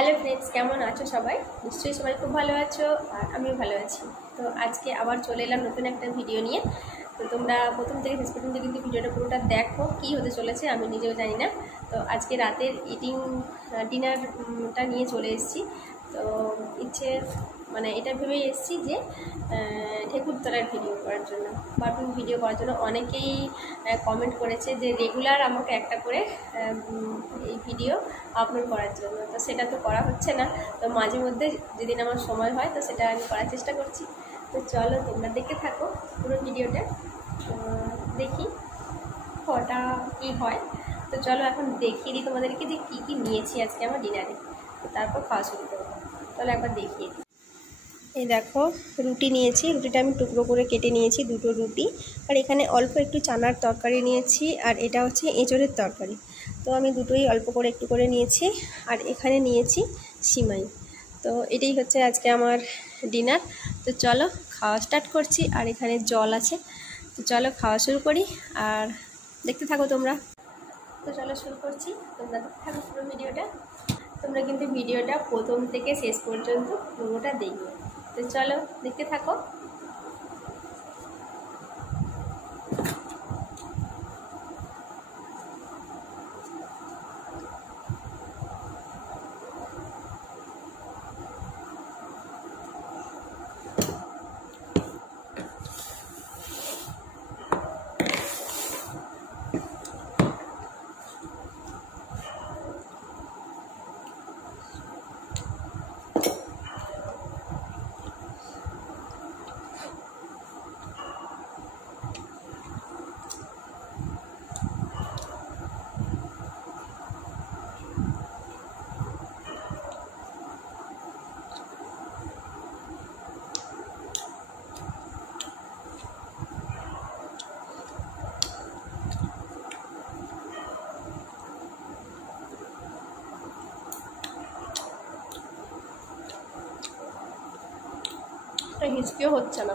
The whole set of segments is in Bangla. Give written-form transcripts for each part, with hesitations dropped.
হ্যালো ফ্রেন্ডস, কেমন আছো সবাই? নিশ্চয়ই সবাই খুব ভালো আছো আর আমিও ভালো আছি। তো আজকে আবার চলে এলাম নতুন একটা ভিডিও নিয়ে। তো তোমরা প্রথম থেকে শেষ পর্যন্ত কিন্তু ভিডিওটা পুরোটা দেখো, কী হতে চলেছে আমি নিজেও জানি না। তো আজকে রাতের ডিনারটা নিয়ে চলে এসেছি। তো ইচ্ছে মানে এটা ভেবেই এসেছি যে ঠেকুরতলার ভিডিও করার জন্য, বাটুন ভিডিও করার জন্য। অনেকেই কমেন্ট করেছে যে রেগুলার আমাকে একটা করে এই ভিডিও আপলোড করার জন্য। তো সেটা তো করা হচ্ছে না। তো মাঝে মধ্যে যেদিন আমার সময় হয় তো সেটা আমি করার চেষ্টা করছি। তো চলো তোমরা দেখতে থাকো পুরো ভিডিওটা, দেখি কটা কী হয়। তো চলো এখন দেখিয়ে দিই তোমাদেরকে যে কী কী নিয়েছি আজকে আমার ডিনারে। তো তারপর খাওয়া শুরু করবো। চলো একবার দেখিয়ে দিই। এই দেখো, রুটি নিয়েছি। রুটিটা আমি টুকরো করে কেটে নিয়েছি, দুটো রুটি। আর এখানে অল্প একটু চানার তরকারি নিয়েছি, আর এটা হচ্ছে এঁচোড়ের তরকারি। তো আমি দুটোই অল্প করে একটু করে নিয়েছি। আর এখানে নিয়েছি সিমাই। তো এটাই হচ্ছে আজকে আমার ডিনার। তো চলো খাওয়া স্টার্ট করছি। আর এখানে জল আছে। তো চলো খাওয়া শুরু করি আর দেখতে থাকো তোমরা। তো চলো শুরু করছি, তোমরা দেখতে থাকো পুরো ভিডিওটা। তোমরা কিন্তু ভিডিওটা প্রথম থেকে শেষ পর্যন্ত পুরোটা দেখবে। তো চলো দেখতে থাকো। হিচকেও হচ্ছে না।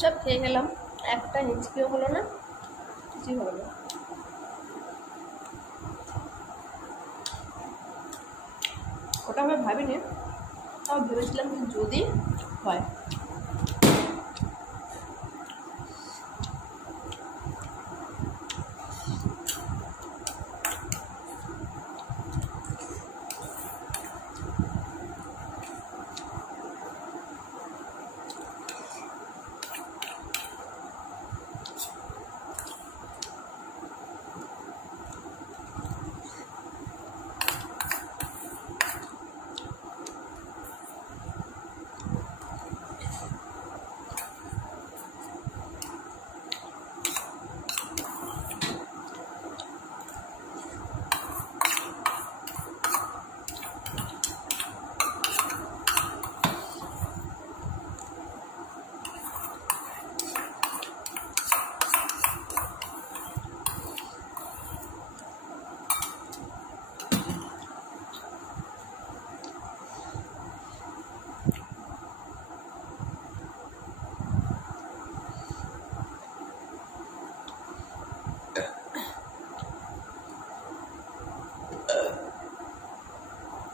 চুপচাপ খেয়ে গেলাম, একটা হিচকিও হলো না, কিছুই হলো না। ওটা আমি ভাবিনি, তাও ভেবেছিলাম যে যদি হয়।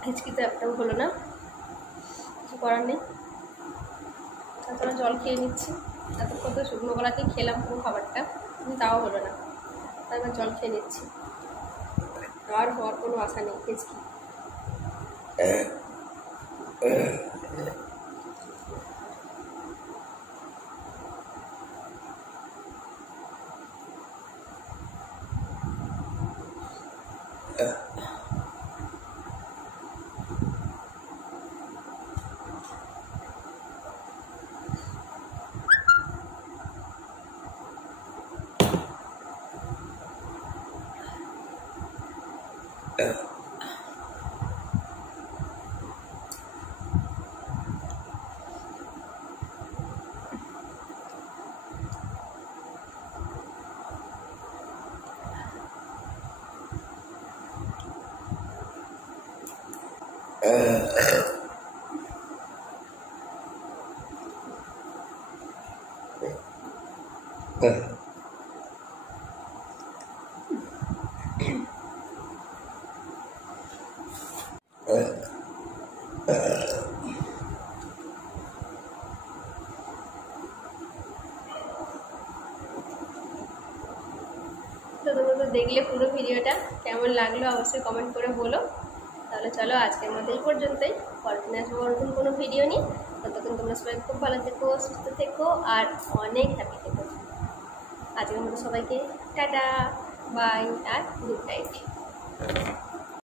হিচকি তো একটাও হলো না, কিছু করার নেই। তাছাড়া জল খেয়ে নিচ্ছি। এতক্ষণ তো শুকনো গলাকে খেলাম পুরো খাবারটা, কিন্তু তাও হলো না, তারপর জল খেয়ে নিচ্ছি। আর হওয়ার কোনো আশা নেই হিচকি। তো তোমরা তো দেখলে পুরো ভিডিওটা, কেমন লাগলো অবশ্যই কমেন্ট করে বলো। তাহলে চলো আজকের মতো এই পর্যন্তই, পরের দিন আসবো নতুন কোনো ভিডিও নিয়ে। ততক্ষণ তোমরা সবাই খুব ভালো থেকো, সুস্থ থেকো আর অনেক হ্যাপি থেকো। আজকের মতো সবাইকে টাটা, বাই আর গুড নাইট।